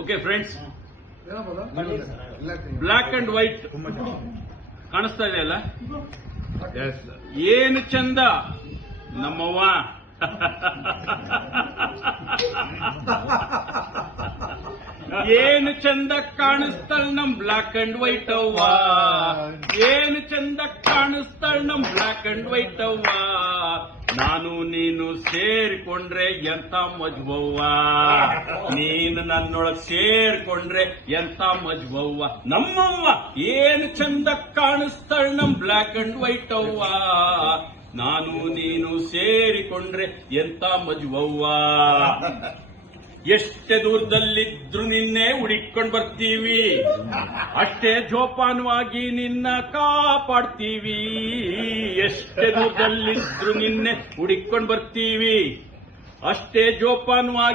Okay friends, black and white ಕಾಣಿಸ್ತಾ ಇದೆ ಅಲ್ಲ? ಏನು ಚಂದ ನಮ್ಮವ್ವ. ಏನು ಚಂದ ಕಾಣಿಸ್ತಾಳ ನಮ್ ಬ್ಲ್ಯಾಕ್ ಅಂಡ್ ವೈಟ್ ಅವ್ವ. ಏನು ಚಂದ ಕಾಣಿಸ್ತಾಳ ನಮ್ ಬ್ಲ್ಯಾಕ್ ಅಂಡ್ ವೈಟ್ ಅವ್ವ. ನಾನು ನೀನು ಸೇರಿಕೊಂಡ್ರೆ ಎಂತ ಮಜ್ವವ್ವ. ನೀನು ನನ್ನೊಳಗ್ ಸೇರ್ಕೊಂಡ್ರೆ ಎಂತ ಮಜ್ವವ್ವ. ನಮ್ಮವ್ವ ಏನು ಚಂದ ಕಾಣಿಸ್ತಾಳ ನಮ್ ಬ್ಲ್ಯಾಕ್ ಅಂಡ್ ವೈಟ್ ಅವ್ವ. ನಾನು ನೀನು ಸೇರಿಕೊಂಡ್ರೆ ಎಂತ ಮಜ್ವವ್ವ. ಎಷ್ಟೇ ದೂರದಲ್ಲಿದ್ರು ನಿನ್ನೆ ಹುಡುಕೊಂಡು ಬರ್ತೀವಿ, ಅಷ್ಟೇ ಜೋಪಾನವಾಗಿ ನಿನ್ನ ಕಾಪಾಡ್ತೀವಿ. ಎಷ್ಟೇ ದೂರದಲ್ಲಿದ್ರು ನಿನ್ನೆ ಹುಡುಕೊಂಡು ಬರ್ತೀವಿ, ಅಷ್ಟೇ ಜೋಪಾನವಾಗಿ